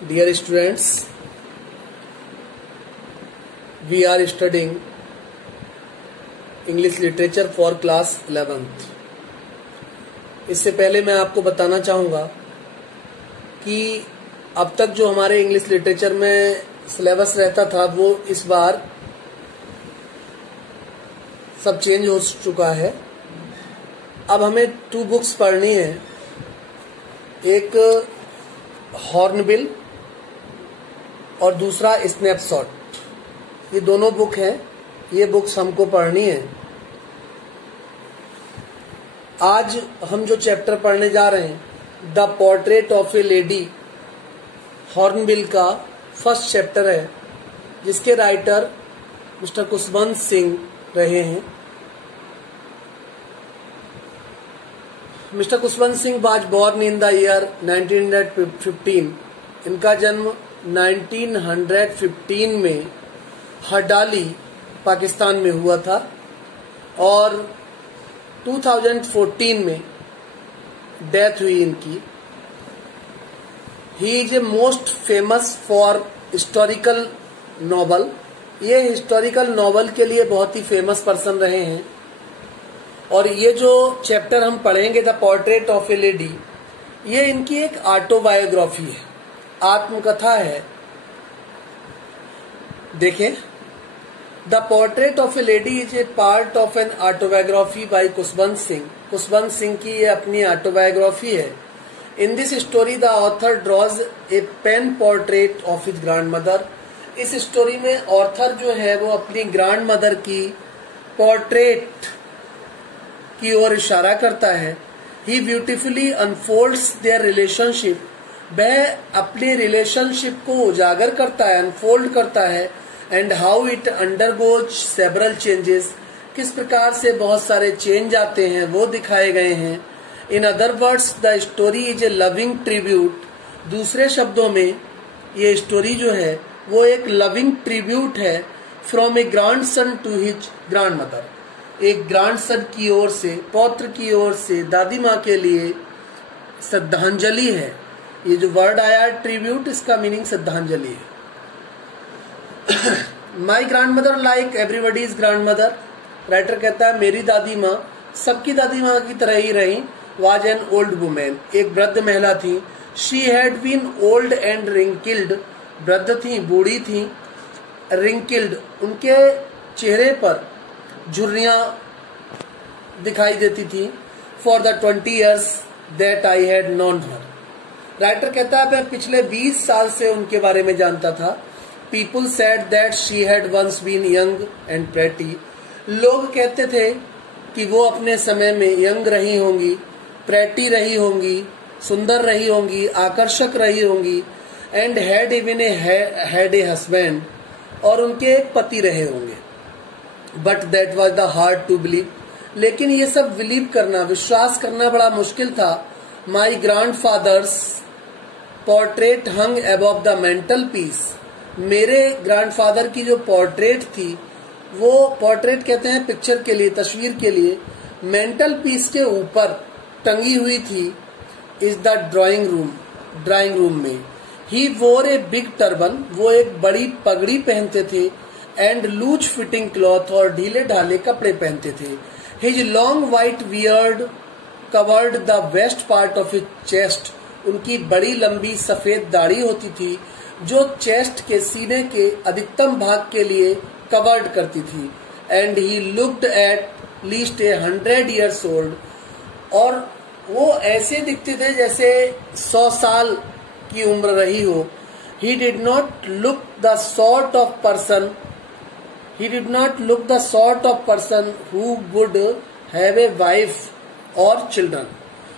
Dear students, we are studying English literature for class 11th। इससे पहले मैं आपको बताना चाहूँगा कि अब तक जो हमारे इंग्लिश लिटरेचर में सिलेबस रहता था वो इस बार सब चेंज हो चुका है। अब हमें 2 बुक्स पढ़नी है, एक हॉर्नबिल और दूसरा स्नैपशॉट। ये दोनों बुक हैं, ये बुक्स हमको पढ़नी है। आज हम जो चैप्टर पढ़ने जा रहे हैं the portrait of a lady, hornbill का फर्स्ट चैप्टर है, जिसके राइटर मिस्टर खुशवंत सिंह रहे हैं। Mister Khushwant Singh was born in the year 1915। इनका जन्म 1915 में हरडाली पाकिस्तान में हुआ था और 2014 में डेथ हुई इनकी। He is a most famous for historical novel. ये हिस्टोरिकल नॉवल के लिए बहुत ही फेमस पर्सन रहे हैं। और ये जो चैप्टर हम पढ़ेंगे the portrait of a lady, ये इनकी एक ऑटोबायोग्राफी है, आत्मकथा है। देखें, the portrait of a lady is a part of an autobiography by Khushwant Singh. Khushwant Singh की ये अपनी ऑटोबायोग्राफी है। In this story the author draws a pen portrait of his grandmother. इस स्टोरी में ऑथर जो है वो अपनी ग्रैंड मदर की पोर्ट्रेट की ओर इशारा करता है। ही ब्यूटिफुली अनफोल्ड्स देयर रिलेशनशिप। वह अपने रिलेशनशिप को उजागर करता है, अनफोल्ड करता है। And how it undergoes several changes, किस प्रकार से बहुत सारे चेंज आते हैं वो दिखाए गए हैं। In other words the story is a loving tribute. दूसरे शब्दों में ये स्टोरी जो है वो एक लविंग ट्रिब्यूट है from a grandson to his grandmother. एक ग्रैंड सन की ओर से, पौत्र की ओर से दादी माँ के लिए श्रद्धांजलि है। ये जो वर्ड आया ट्रिब्यूट, इसका मीनिंग श्रद्धांजलि है। My grand mother like everybody's grand mother. Writer कहता है मेरी दादी माँ सबकी दादी माँ की तरह ही रही। वाज एन ओल्ड वुमेन, एक वृद्ध महिला थी। She had been old and wrinkled, वृद्ध थी, बूढ़ी थी। रिंकिल्ड, उनके चेहरे पर झुर्रियां दिखाई देती थी। For the 20 years that I had known her. Writer कहता है मैं पिछले 20 साल से उनके बारे में जानता था। People said that she had once been young and pretty. लोग कहते थे कि वो अपने समय में यंग रही होंगी, प्रेटी रही होंगी, सुंदर रही होंगी, आकर्षक रही होंगी। And had even had a husband, और उनके एक पति रहे होंगे। But that was the hard to believe. लेकिन ये सब बिलीव करना, विश्वास करना बड़ा मुश्किल था। My grandfather's portrait hung above the mantelpiece. मेरे ग्रैंडफादर की जो पोर्ट्रेट थी, वो पोर्ट्रेट कहते हैं पिक्चर के लिए, तस्वीर के लिए, मेंटल पीस के ऊपर टंगी हुई थी। इज द ड्राइंग रूम में। ही वोर ए बिग टर्बन, वो एक बड़ी पगड़ी पहनते थे। एंड लूज फिटिंग क्लॉथ, और ढीले ढाले कपड़े पहनते थे। His long white beard covered the west part of his chest. उनकी बड़ी लंबी सफेद दाढ़ी होती थी जो चेस्ट के, सीने के अधिकतम भाग के लिए कवर्ड करती थी। And he looked at least 100 years old, और वो ऐसे दिखते थे जैसे 100 साल की उम्र रही हो। He did not look the sort of person who would have a wife और चिल्ड्रन।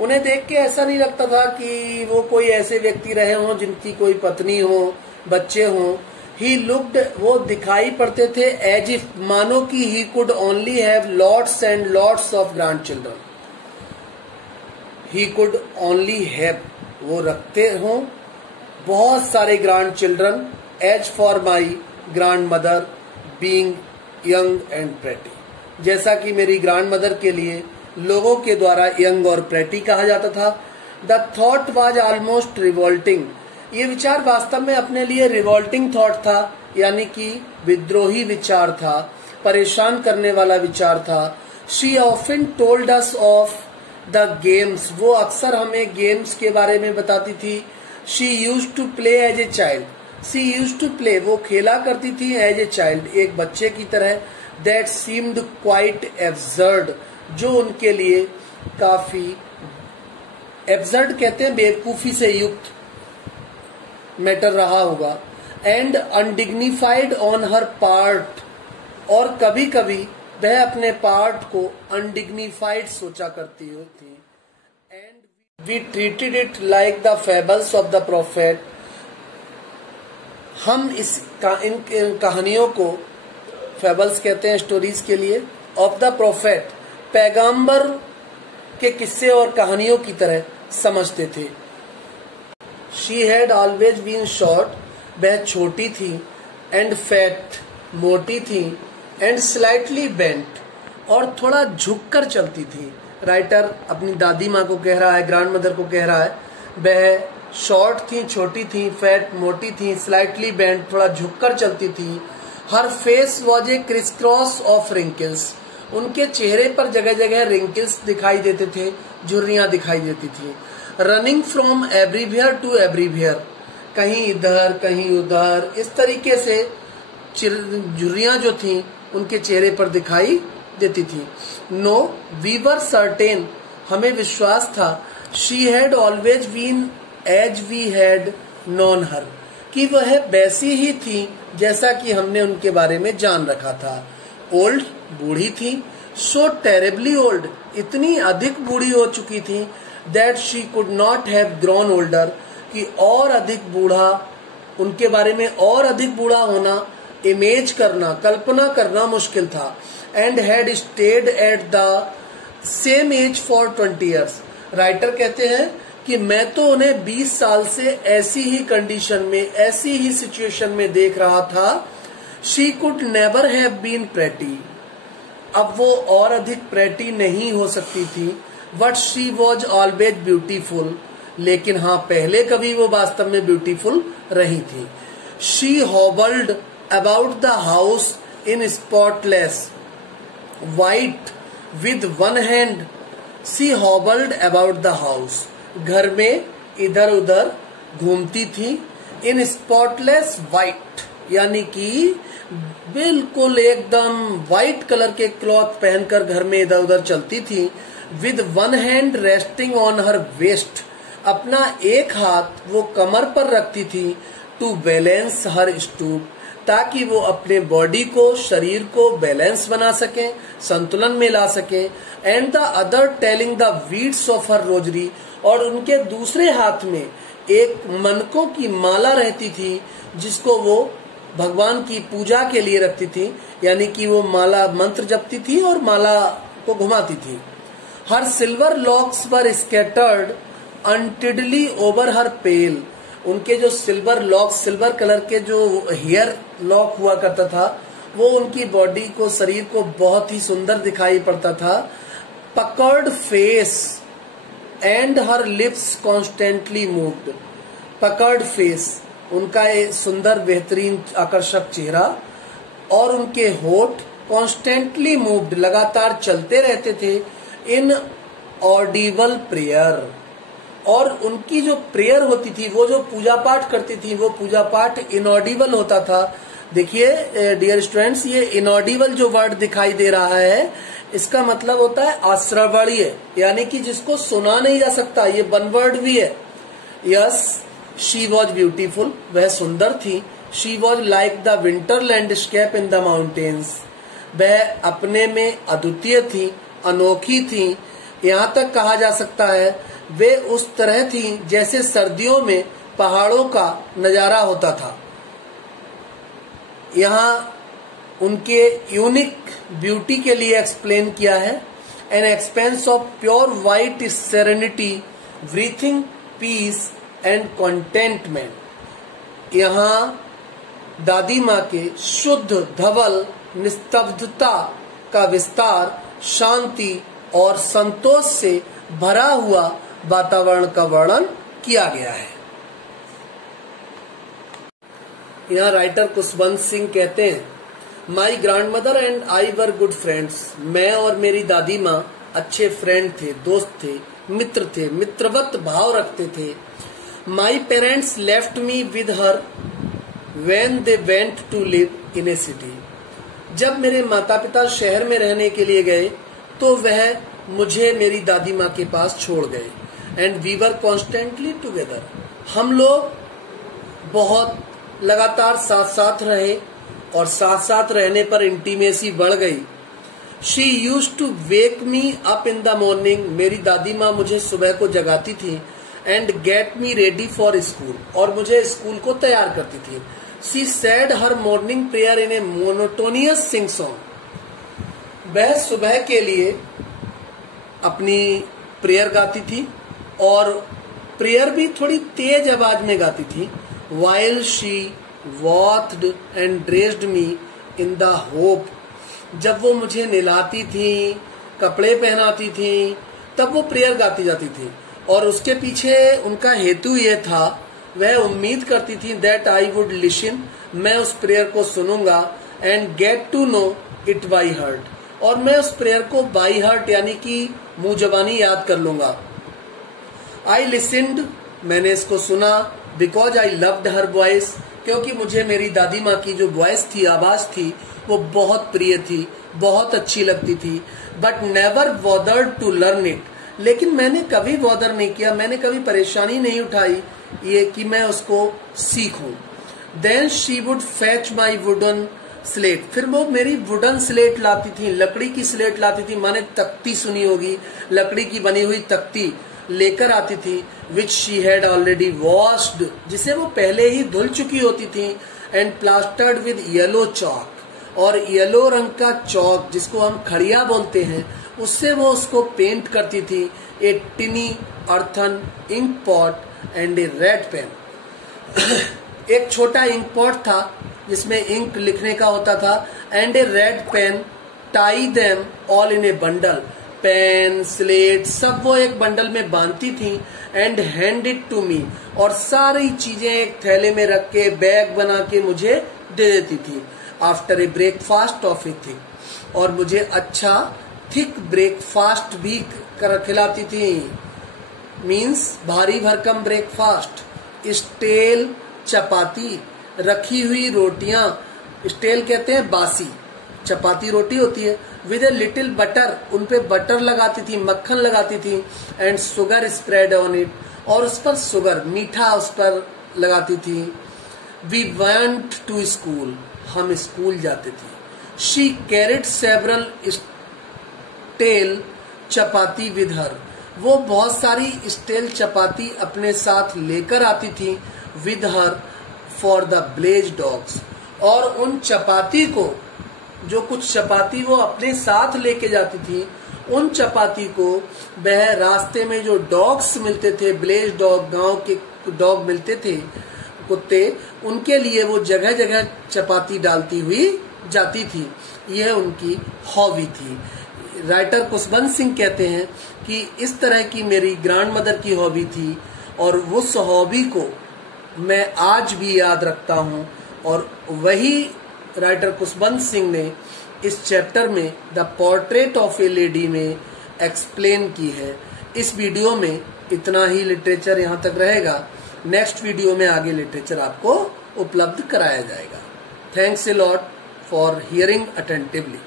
उन्हें देख के ऐसा नहीं लगता था कि वो कोई ऐसे व्यक्ति रहे हों जिनकी कोई पत्नी हो, बच्चे हों। ही लुक्ड, वो दिखाई पड़ते थे एज इफ, मानो कि he could only have lots and lots of grandchildren. He could only have, वो रखते हों बहुत सारे grandchildren. As for my grandmother being young and pretty. जैसा कि मेरी ग्रैंड मदर के लिए लोगों के द्वारा यंग और प्रेटी कहा जाता था। The thought was almost revolting. ये विचार वास्तव में अपने लिए रिवॉल्टिंग थॉट था, यानी कि विद्रोही विचार था, परेशान करने वाला विचार था। She often told us of the games, वो अक्सर हमें गेम्स के बारे में बताती थी। She used to play as a child, she used to play, वो खेला करती थी एज ए चाइल्ड, एक बच्चे की तरह। दैट सीम्ड क्वाइट एब्सर्ड, जो उनके लिए काफी, एब्सर्ड कहते हैं बेवकूफी से युक्त मैटर रहा होगा। And undignified on her part, और कभी कभी वह अपने पार्ट को अनडिग्निफाइड सोचा करती थी। And we treated it like the fables of the prophet, हम इन कहानियों को, फेबल्स कहते हैं स्टोरीज के लिए, ऑफ द प्रोफेट, पैगंबर के किस्से और कहानियों की तरह समझते थे। She had always been short, वह छोटी थी, एंड फैट, मोटी थी, एंड स्लाइटली बेंट, और थोड़ा झुककर चलती थी। राइटर अपनी दादी माँ को कह रहा है, ग्रैंड मदर को कह रहा है, वह शॉर्ट थी, छोटी थी, फैट, मोटी थी, स्लाइटली बेंट, थोड़ा झुककर चलती थी। Her face was a criss cross of wrinkles, उनके चेहरे पर जगह जगह रिंकल्स दिखाई देते थे, झुर्रियां दिखाई देती थी। Running from everywhere to everywhere, कहीं इधर कहीं उधर, इस तरीके से झुर्रियां जो थी उनके चेहरे पर दिखाई देती थी। नो वी वर सर्टेन, हमें विश्वास था, she had always been as we had known her, कि वह वैसी ही थी जैसा कि हमने उनके बारे में जान रखा था। ओल्ड, बूढ़ी थी, सो टेरेबली ओल्ड, इतनी अधिक बूढ़ी हो चुकी थी, that she could not have grown older, कि और अधिक बूढ़ा, उनके बारे में और अधिक बूढ़ा होना, इमेज करना, कल्पना करना मुश्किल था। And had stayed at the same age for 20 years, writer कहते हैं कि मैं तो उन्हें 20 साल से ऐसी ही कंडीशन में, ऐसी ही सिचुएशन में देख रहा था। She could never have been pretty, अब वो और अधिक प्रेटी नहीं हो सकती थी। But she was always beautiful, लेकिन हाँ, पहले कभी वो वास्तव में ब्यूटीफुल रही थी। She hobbled about the house in spotless white with one hand, she hobbled about the house, घर में इधर उधर घूमती थी। इन स्पॉटलेस व्हाइट, यानी कि बिल्कुल एकदम व्हाइट कलर के क्लॉथ पहनकर घर में इधर उधर चलती थी। With one hand resting on her waist, अपना एक हाथ वो कमर पर रखती थी। टू बैलेंस हर स्टूप, ताकि वो अपने बॉडी को, शरीर को बैलेंस बना सके, संतुलन में ला सके। And the other telling the weeds of her rosary, और उनके दूसरे हाथ में एक मनकों की माला रहती थी, जिसको वो भगवान की पूजा के लिए रखती थी, यानी कि वो माला मंत्र जपती थी और माला को घुमाती थी। हर सिल्वर लॉक्स वर स्कैटर्ड अनटिडली ओवर हर पेल, उनके जो सिल्वर लॉक्स, सिल्वर कलर के जो हेयर लॉक हुआ करता था, वो उनकी बॉडी को, शरीर को बहुत ही सुंदर दिखाई पड़ता था। Puckered face and her lips constantly moved, puckered face, उनका एक सुंदर बेहतरीन आकर्षक चेहरा, और उनके होठ कॉन्स्टेंटली मूव्ड, लगातार चलते रहते थे। इन ऑडिबल प्रेयर, और उनकी जो प्रेयर होती थी, वो जो पूजा पाठ करती थी, वो पूजा पाठ इनऑडिबल होता था। देखिए डियर स्टूडेंट्स, ये इनऑडिबल जो वर्ड दिखाई दे रहा है, इसका मतलब होता है अश्रवणीय, यानी कि जिसको सुना नहीं जा सकता, ये वन वर्ड भी है। यस, शी वॉज ब्यूटीफुल, वह सुंदर थी। She was like the winter landscape in the mountains, वह अपने में अद्वितीय थी, अनोखी थी। यहाँ तक कहा जा सकता है वे उस तरह थी जैसे सर्दियों में पहाड़ों का नजारा होता था। यहाँ उनके यूनिक ब्यूटी के लिए एक्सप्लेन किया है। An expanse of pure white serenity, breathing peace and contentment. यहाँ दादी माँ के शुद्ध धवल निस्तब्धता का विस्तार, शांति और संतोष से भरा हुआ वातावरण का वर्णन किया गया है। यहाँ राइटर कुशवंत सिंह कहते हैं, my grand mother and I were good friends. मैं और मेरी दादी माँ अच्छे फ्रेंड थे, दोस्त थे, मित्र थे, मित्रवत भाव रखते थे। My parents left me with her when they went to live in a city. जब मेरे माता पिता शहर में रहने के लिए गए तो वह मुझे मेरी दादी माँ के पास छोड़ गए। And we were constantly together. हम लोग बहुत लगातार साथ साथ रहे और साथ साथ रहने पर इंटीमेसी बढ़ गई। She use to wake me up in the morning. मेरी दादी माँ मुझे सुबह को जगाती थी। And get me ready for school, और मुझे स्कूल को तैयार करती थी। She said her morning prayer in a monotonous sing song. वह सुबह के लिए अपनी प्रेयर गाती थी और प्रेयर भी थोड़ी तेज आवाज में गाती थी। While she bathed and dressed me in the hope. जब वो मुझे नहलाती थी, कपड़े पहनाती थी, तब वो प्रेयर गाती जाती थी और उसके पीछे उनका हेतु ये था, वह उम्मीद करती थी दैट आई वुड लिसन, मैं उस प्रेयर को सुनूंगा, and get to know it by heart, और मैं उस प्रेयर को बाई हार्ट यानी कि मुंह जबानी याद कर लूंगा। आई लिसनड, मैंने इसको सुना, because I loved her voice, क्योंकि मुझे मेरी दादी माँ की जो वॉइस थी, आवाज थी, वो बहुत प्रिय थी, बहुत अच्छी लगती थी। But never bothered to learn it, लेकिन मैंने कभी बॉदर नहीं किया, मैंने कभी परेशानी नहीं उठाई ये कि मैं उसको सीखूं। Then she would fetch my wooden slate, फिर वो मेरी वुडन स्लेट लाती थी, लकड़ी की स्लेट लाती थी। माने तख्ती सुनी होगी, लकड़ी की बनी हुई तख्ती लेकर आती थी। Which she had already washed, जिसे वो पहले ही धुल चुकी होती थी। And plastered with yellow chalk, और येलो रंग का चौक जिसको हम खड़िया बोलते हैं, उससे वो उसको पेंट करती थी। A tiny earthen ink pot and a red pen, एक छोटा इंक पॉट था जिसमें इंक लिखने का होता था, and a red pen, tie them all in a bundle, pen slate सब वो एक बंडल में बांधती थी। And hand it to me, और सारी चीजें एक थैले में रख के बैग बना के मुझे दे देती थी। After a breakfast of A thick, और मुझे अच्छा थिक ब्रेकफास्ट भी खिलाती थी, मीन्स भारी भरकम ब्रेकफास्ट। स्टेल चपाती, रखी हुई रोटियां, स्टेल कहते हैं बासी, चपाती रोटी होती है। विद ए लिटिल बटर, उनपे बटर लगाती थी, मक्खन लगाती थी। And sugar spread on it, और उस पर शुगर मीठा उस पर लगाती थी। वी वेंट टू स्कूल, हम स्कूल जाते थे। She carried several stale chapati with her, वो बहुत सारी स्टेल चपाती अपने साथ लेकर आती थी। With her for the village dogs, और उन चपाती को, जो कुछ चपाती वो अपने साथ लेके जाती थी, उन चपाती को वह रास्ते में जो डॉग्स मिलते थे, ब्लेज डॉग, गांव के डॉग मिलते थे, कुत्ते, उनके लिए वो जगह जगह चपाती डालती हुई जाती थी। यह उनकी हॉबी थी। राइटर कुशवंत सिंह कहते हैं कि इस तरह की मेरी ग्रैंड मदर की हॉबी थी, और उस हॉबी को मैं आज भी याद रखता हूँ। और वही राइटर कुशवंत सिंह ने इस चैप्टर में the portrait of a lady में एक्सप्लेन की है। इस वीडियो में इतना ही लिटरेचर यहाँ तक रहेगा। नेक्स्ट वीडियो में आगे लिटरेचर आपको उपलब्ध कराया जाएगा। Thanks a lot for hearing attentively.